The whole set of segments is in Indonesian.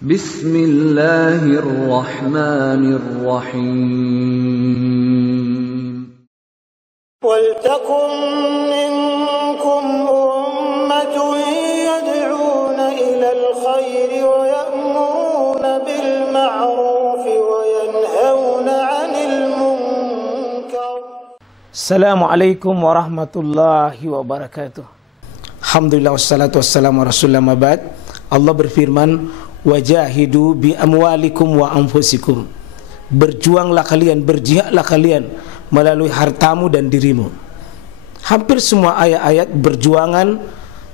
Bismillahirrahmanirrahim. وَلْتَكُنْ مِنْكُمْ أُمَّةٌ يَدْعُونَ إِلَى الْخَيْرِ وَيَأْمُرُونَ بِالْمَعْرُوفِ وَيَنْهَوْنَ عَنِ الْمُنْكَرِ. Assalamualaikum warahmatullahi wabarakatuh. Alhamdulillah wassalatu wassalamu ala rasulillah mabad. Allah berfirman, wajahidu bi amwalikum wa anfusikum. Berjuanglah kalian, berjihadlah kalian melalui hartamu dan dirimu. Hampir semua ayat-ayat berjuangan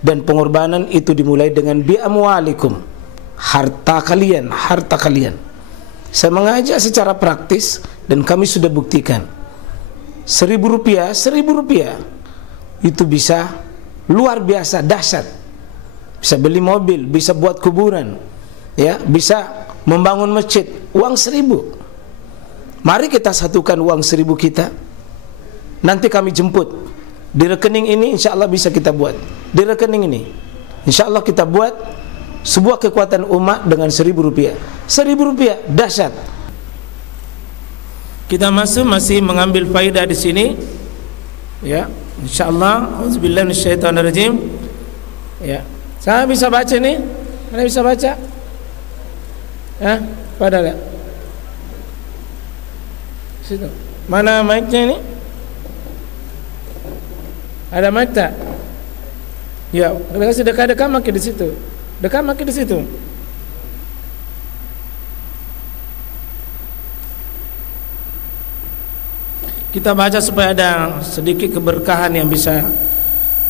dan pengorbanan itu dimulai dengan bi amwalikum, harta kalian, harta kalian. Saya mengajak secara praktis dan kami sudah buktikan. Rp1.000 itu bisa luar biasa, dahsyat. Bisa beli mobil, bisa buat kuburan, ya, bisa membangun masjid. Uang 1.000. Mari kita satukan uang 1.000 kita. Nanti kami jemput. Di rekening ini insya Allah bisa kita buat. Di rekening ini insya Allah kita buat sebuah kekuatan umat dengan Rp1.000. Rp1.000 dahsyat. Kita masih mengambil faedah di sini. Ya, insya Allah. Auzubillahi minasyaitonirrajim. Ya, saya bisa baca nih. Anda bisa baca? Ya, padahal ya. Situ. Mana mic-nya ini? Ada mic tak? Ya, kasih dekat-dekat makin di situ. Dekat makin di situ. Kita baca supaya ada sedikit keberkahan yang bisa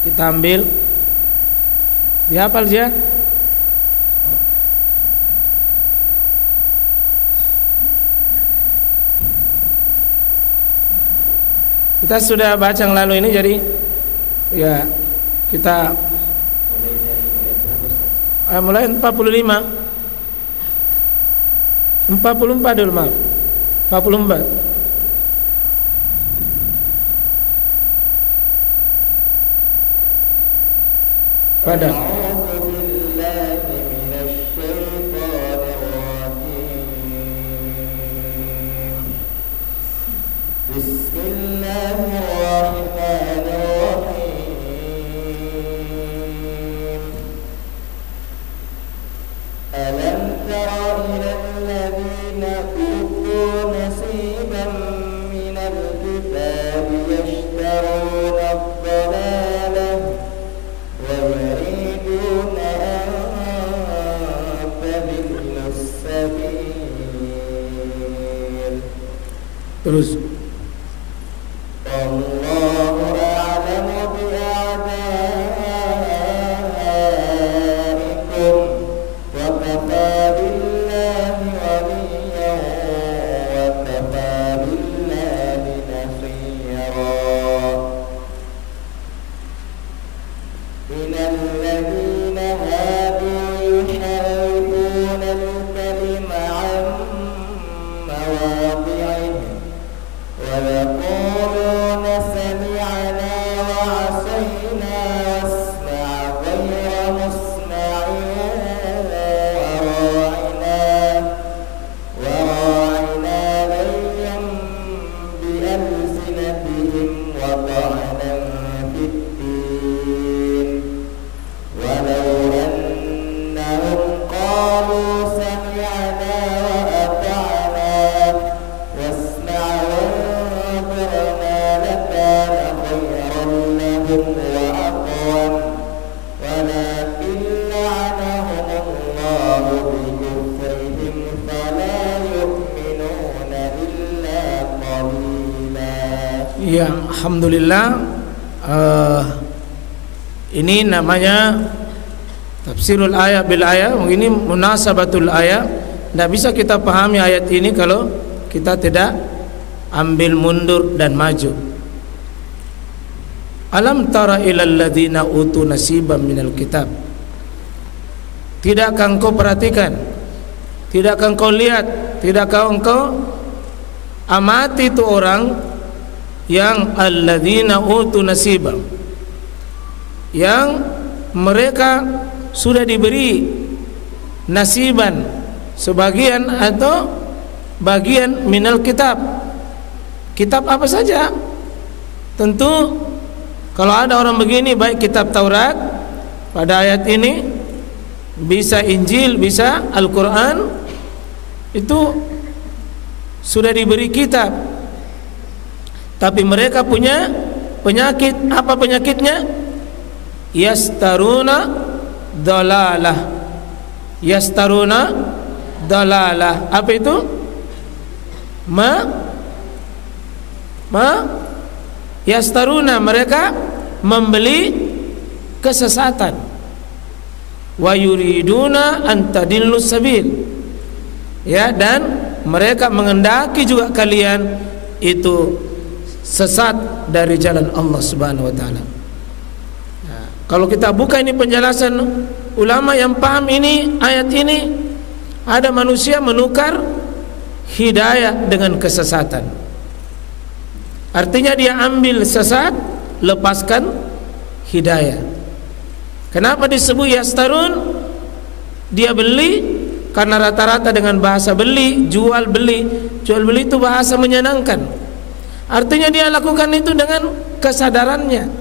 kita ambil. Dihafal dia? Kita sudah baca yang lalu ini, jadi ya kita mulai 45 44 dulu, maaf, 44 pada terus. Ya, alhamdulillah. Ini namanya tafsirul ayat bil ayat. Ini munasabatul ayat. Tidak bisa kita pahami ayat ini kalau kita tidak ambil mundur dan maju. Alam tara ilal ladzina utu nasiban minal kitab. Tidakkah engkau perhatikan? Tidakkah engkau lihat? Tidakkah engkau amati itu orang yang alladzina utu nasiban, yang mereka sudah diberi nasiban, sebagian atau bagian minal kitab. Kitab apa saja? Tentu kalau ada orang begini, baik kitab Taurat pada ayat ini, bisa Injil, bisa Al-Quran, itu sudah diberi kitab. Tapi mereka punya penyakit. Apa penyakitnya? Yastaruna dalalah. Yastaruna dalalah. Apa itu? Yastaruna, mereka membeli kesesatan. Wa yuriduna an tadillus sabil. Ya, dan mereka mengendaki juga kalian itu sesat dari jalan Allah Subhanahu wa taala. Nah, kalau kita buka ini penjelasan ulama yang paham ini, ayat ini, ada manusia menukar hidayah dengan kesesatan. Artinya dia ambil sesat, lepaskan hidayah. Kenapa disebut yastarun? Dia beli karena rata-rata dengan bahasa beli, jual beli. Jual beli itu bahasa menyenangkan. Artinya dia lakukan itu dengan kesadarannya.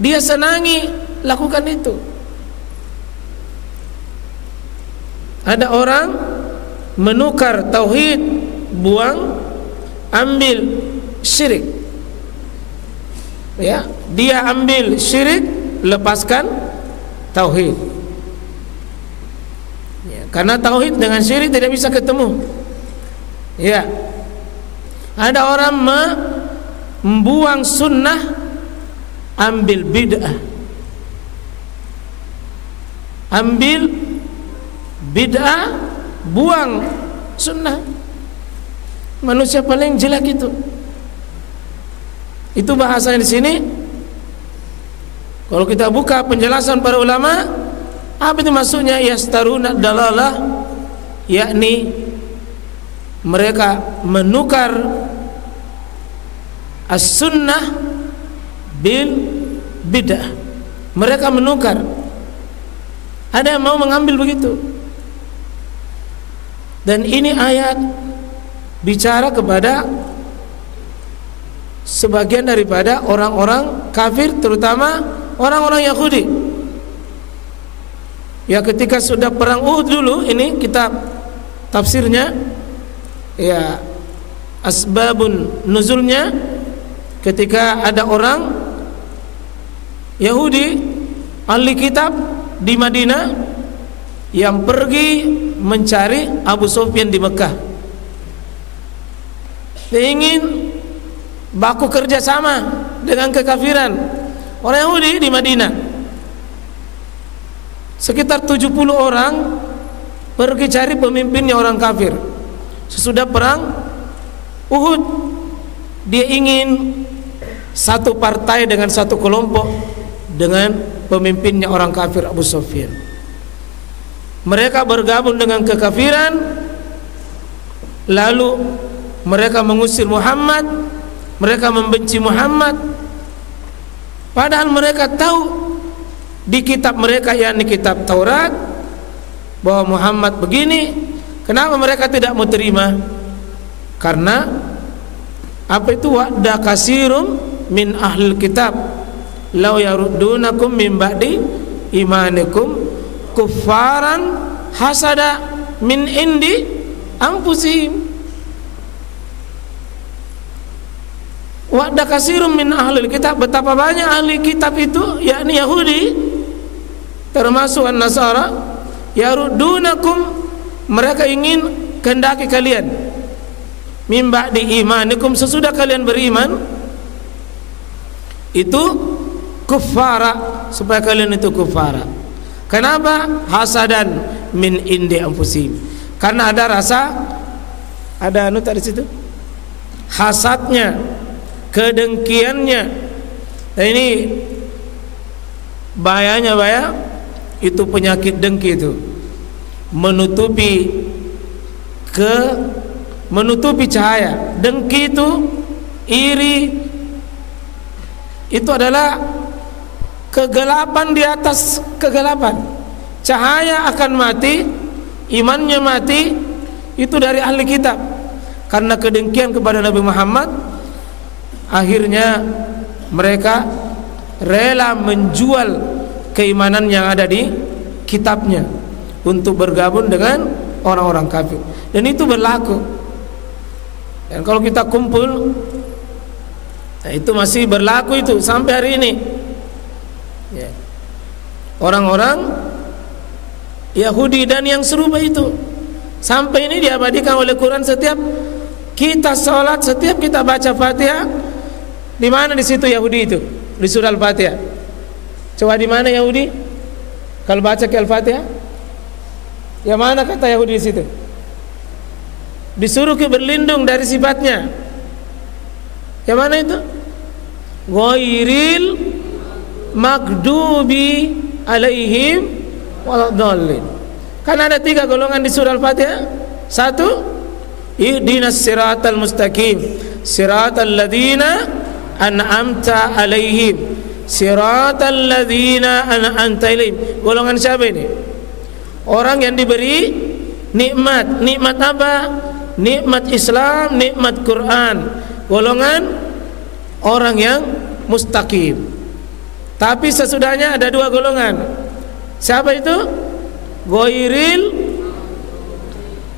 Dia senangi lakukan itu. Ada orang menukar tauhid, buang, ambil syirik. Ya, dia ambil syirik, lepaskan tauhid. Ya, karena tauhid dengan syirik tidak bisa ketemu. Ya. Ada orang membuang sunnah, ambil bid'ah. Ambil bid'ah, buang sunnah. Manusia paling jelek itu. Itu bahasanya di sini. Kalau kita buka penjelasan para ulama, apa itu maksudnya yastaruna dalalah? Yakni mereka menukar as-sunnah bil bid'ah. Mereka menukar. Ada yang mau mengambil begitu. Dan ini ayat bicara kepada sebagian daripada orang-orang kafir, terutama orang-orang Yahudi. Ya, ketika sudah perang Uhud dulu, ini kitab tafsirnya, ya, asbabun nuzulnya, ketika ada orang Yahudi ahli kitab di Madinah yang pergi mencari Abu Sufyan di Mekah. Dia ingin baku kerjasama dengan kekafiran orang Yahudi di Madinah. Sekitar 70 orang pergi cari pemimpinnya orang kafir. Sesudah perang Uhud, dia ingin satu partai dengan satu kelompok dengan pemimpinnya orang kafir Abu Sufyan. Mereka bergabung dengan kekafiran, lalu mereka mengusir Muhammad, mereka membenci Muhammad. Padahal mereka tahu di kitab mereka, yakni kitab Taurat, bahwa Muhammad begini. Kenapa mereka tidak mau terima? Karena apa itu? Wadda kasirum min ahlil kitab law yaruddunakum min ba'di imanikum kuffaran hasada min indi anfusihim. Wadda kasirum min ahlil kitab, betapa banyak ahli kitab itu, yakni Yahudi, termasuk An-Nasara, yaruddunakum, mereka ingin kehendaki kalian min ba'di imanikum, sesudah kalian beriman itu kuffara, supaya kalian itu kuffara. Kenapa? Hasadan min indi anfusihim, karena ada rasa, ada tadi situ, hasadnya, kedengkiannya. Nah, ini bahayanya, itu penyakit dengki itu, menutupi cahaya. Dengki itu, iri itu adalah kegelapan di atas kegelapan. Cahaya akan mati, imannya mati, itu dari ahli kitab. Karena kedengkian kepada Nabi Muhammad, akhirnya mereka rela menjual keimanan yang ada di kitabnya untuk bergabung dengan orang-orang kafir. Dan itu berlaku. Dan kalau kita kumpul, nah itu masih berlaku itu sampai hari ini. Ya. Orang-orang Yahudi dan yang serupa itu sampai ini diabadikan oleh Quran. Setiap kita sholat, setiap kita baca Fatihah, di mana di situ Yahudi itu? Di surah Al-Fatihah. Coba di mana Yahudi? Kalau baca ke Al-Fatihah, yang mana kata Yahudi di situ? Disuruh ke berlindung dari sifatnya. Yang mana itu? Ghairil magdubi alaihim waladhdallin. Kan ada 3 golongan di surah Al-Fatihah. 1, ihdinas siratal mustaqim, siratal ladzina an'amta alaihim, siratal ladzina an'amta alaihim. Golongan siapa ini? Orang yang diberi nikmat. Nikmat apa? Nikmat Islam, nikmat Quran. Golongan orang yang mustaqim. Tapi sesudahnya ada 2 golongan. Siapa itu? Ghairil.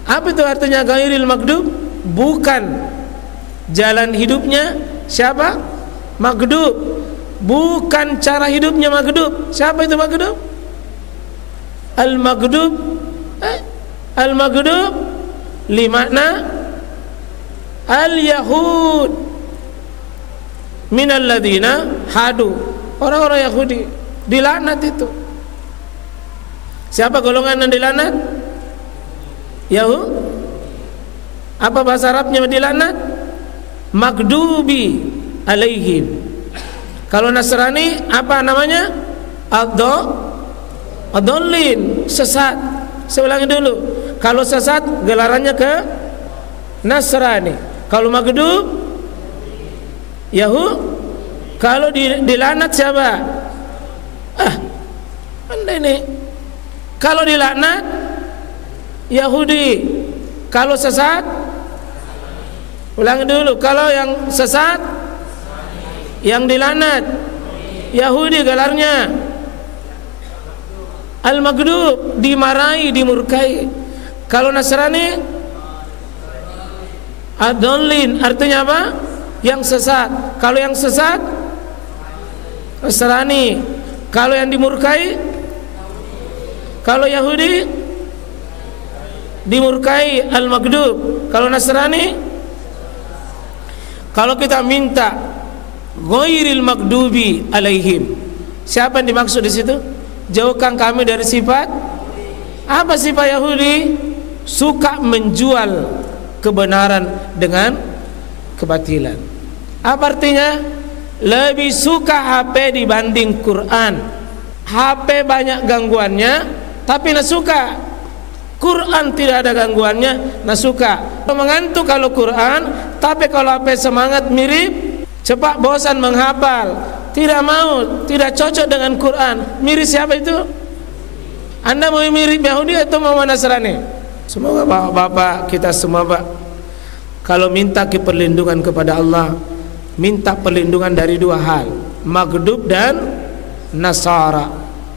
Apa itu artinya ghairil magdub? Bukan jalan hidupnya siapa? Magdub. Bukan cara hidupnya magdub. Siapa itu magdub? Al-magdub. Al-magdub limakna al-yahud minal ladina hadu. Orang-orang Yahudi dilaknat itu. Siapa golongan yang dilaknat? Yahud. Apa bahasa Arabnya dilaknat? Magdubi alaihim. Kalau Nasrani apa namanya? Adallin, sesat. Saya ulangi dulu. Kalau sesat gelarannya ke Nasrani. Kalau magdub Yahud. Kalau dilaknat siapa? Anda ini. Kalau dilaknat Yahudi. Kalau sesat, ulangi dulu. Kalau yang sesat, yang dilaknat Yahudi gelarnya Al-Maghdub, dimarahi, dimurkai. Kalau Nasrani Ad-Dallin, artinya apa? Yang sesat. Kalau yang sesat Nasrani. Kalau yang dimurkai, kalau Yahudi dimurkai Al-Maghdub. Kalau Nasrani, kalau kita minta ghairil maghdubi alaihim, siapa yang dimaksud di situ? Jauhkan kami dari sifat. Apa sifat Yahudi? Suka menjual kebenaran dengan kebatilan. Apa artinya? Lebih suka HP dibanding Quran. HP banyak gangguannya, tapi nak suka. Quran tidak ada gangguannya, nak suka. Mengantuk kalau Quran, tapi kalau HP semangat mirip, cepat bosan menghafal, tidak mau, tidak cocok dengan Quran. Mirip siapa itu? Anda mau mirip Yahudi atau mau Nasrani? Semoga bapak-bapak kita semua, Pak, kalau minta perlindungan kepada Allah, minta perlindungan dari 2 hal, Maghdub dan Nasara.